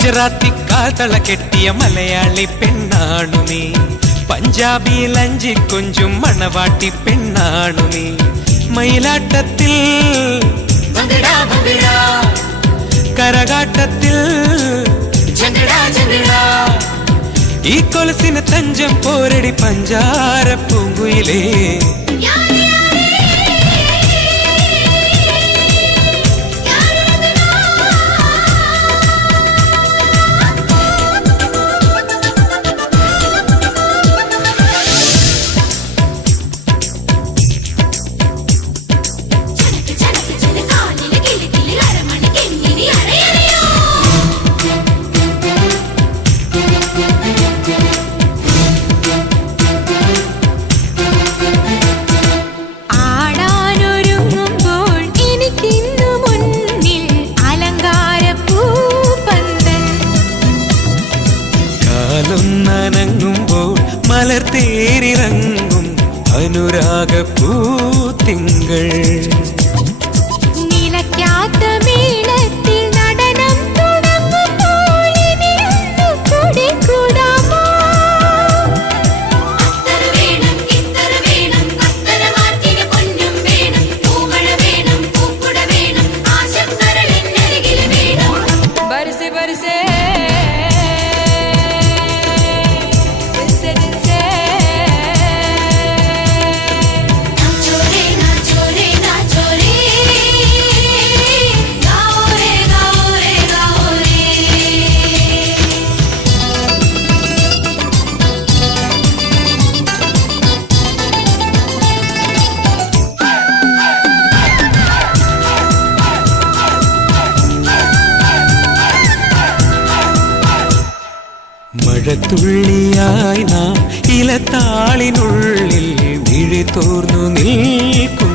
ഗുജറാത്തി കാതള കെട്ടിയ മലയാളി പെണ്ണാണു നീ. പഞ്ചാബിയിൽ അഞ്ചി കൊഞ്ചും മണവാട്ടി പെണ്ണാണു നീ. മയിലാട്ടത്തിൽ കരകാട്ടത്തിൽ ഈ കൊലസിന് തഞ്ചം പോരടി പഞ്ചാര പൂങ്കുയിലേ. നനങ്ങുമ്പോൾ മലർ തേരിറങ്ങും അനുരാഗപ്പൂത്തിങ്കൾ. നിലയ്ക്കാത്ത മേളത്തിൽ നടനം തുടങ്ങുമ്പോൾ ഇനിയൊന്നു കൂടാമോ? അത്തര വേണം ഇത്തര വേണം അത്തര മാറ്റിന് പൊന്നും വേണം. പൂമഴ വേണം പൂക്കുട വേണം ആശക്കരളിനരികിൽ വേണം. ബർസെ ബർസെ മഴത്തുള്ളിയായി നാം ഇലത്താളിനുള്ളിൽ വിഴി തോർന്നു നിൽക്കും.